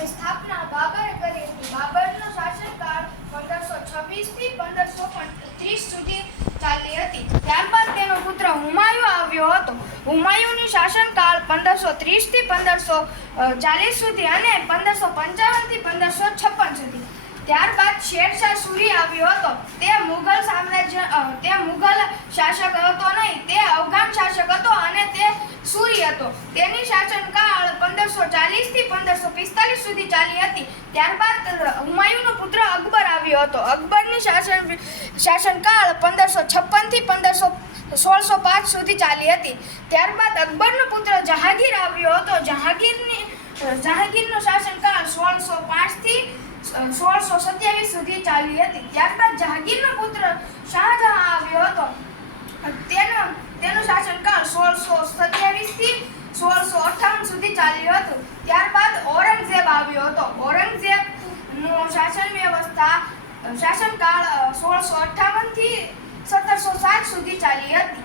તેની સ્થાપના બાબરે કરી હતી. બાબરનો શાસનકાળ પંદરસો છવ્વીસથી પંદરસો ત્રીસ સુધી ચાલી હતી. ત્યારબાદ તેનો પુત્ર હુમાયુ આવ્યો હતો. હુમાયુની શાસનકાળ પંદરસો ત્રીસથી પંદરસો ચાલીસ સુધી અને પંદરસો પંચાવનથી પંદરસો છપ્પન સુધી. ત્યારબાદ શેરશાહ સુરી આવ્યો હતો. તે મુઘલ સામ્રાજ્ય તે મુઘલ શાસક હતો નહીં. તે અફઘાન શાસક હતો અને તે સુરી હતો. તેની શાસનકાળ પંદરસો ચાલીસથી પંદરસો પિસ્તાલીસ સુધી ચાલી હતી. ત્યારબાદ હુમાયુનો પુત્ર અકબર આવ્યો હતો. અકબરની શાસન શાસનકાળ પંદરસો છપ્પનથી પંદરસો સોળસો પાંચ સુધી ચાલી હતી. ત્યારબાદ અકબરનો પુત્ર જહાંગીર આવ્યો હતો. જહાંગીરની, જહાંગીરનો શાસનકાળ સોળસો પાંચથી સોળસો સત્યાવીસ સુધી ચાલી હતી. ત્યારબાદ જહાંગીરનો પુત્ર શાહજહાં આવ્યો હતો તેનો તેનો શાસનકાળ સોળસો સત્યાવીસથી સોળસો અઠ્ઠાવન સુધી ચાલ્યું હતું. ત્યારબાદ ઔરંગઝેબ આવ્યો હતો. ઔરંગઝેબનું શાસન વ્યવસ્થા શાસનકાળ સોળસો અઠ્ઠાવનથી સત્તરસો સાત સુધી ચાલી હતી.